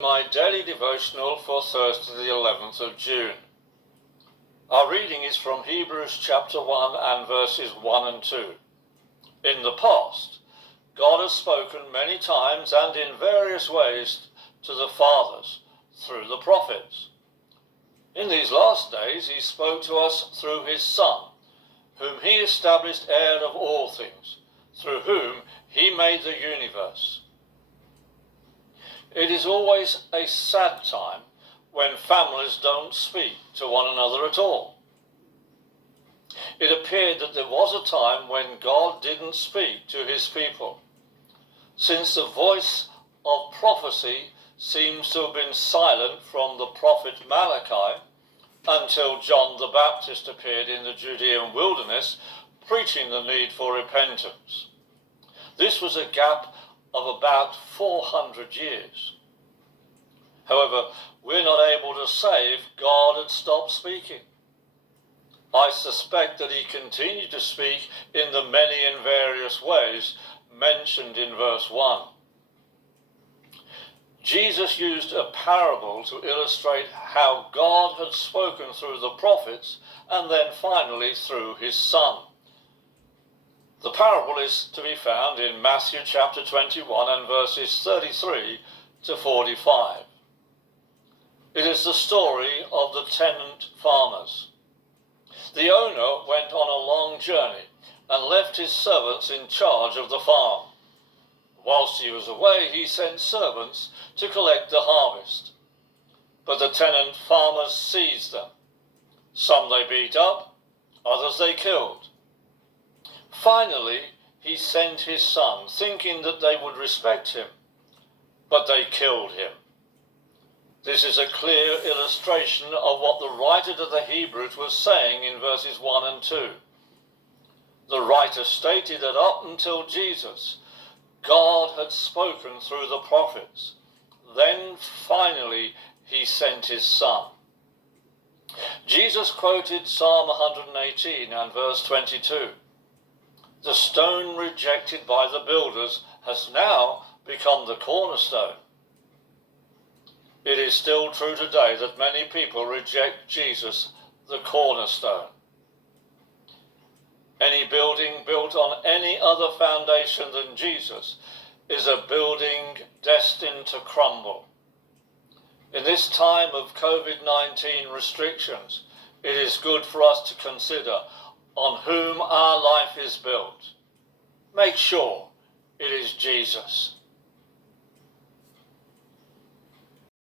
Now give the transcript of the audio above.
My daily devotional for Thursday the 11th of June. Our reading is from Hebrews chapter 1 and verses 1 and 2. In the past, God has spoken many times and in various ways to the fathers through the prophets. In these last days he spoke to us through his Son, whom he established heir of all things, through whom he made the universe. It is always a sad time when families don't speak to one another at all. It appeared that there was a time when God didn't speak to his people, since the voice of prophecy seems to have been silent from the prophet Malachi until John the Baptist appeared in the Judean wilderness preaching the need for repentance. This was a gap of about 400 years. However, we're not able to say if God had stopped speaking. I suspect that he continued to speak in the many and various ways mentioned in verse 1. Jesus used a parable to illustrate how God had spoken through the prophets and then finally through his Son. The parable is to be found in Matthew chapter 21 and verses 33 to 45. It is the story of the tenant farmers. The owner went on a long journey and left his servants in charge of the farm. Whilst he was away, he sent servants to collect the harvest. But the tenant farmers seized them. Some they beat up, others they killed. Finally, he sent his son, thinking that they would respect him, but they killed him. This is a clear illustration of what the writer to the Hebrews was saying in verses 1 and 2. The writer stated that up until Jesus, God had spoken through the prophets. Then finally he sent his Son. Jesus quoted Psalm 118 and verse 22. The stone rejected by the builders has now become the cornerstone. It is still true today that many people reject Jesus, the cornerstone. Any building built on any other foundation than Jesus is a building destined to crumble. In this time of COVID-19 restrictions, it is good for us to consider on whom our life is built. Make sure it is Jesus.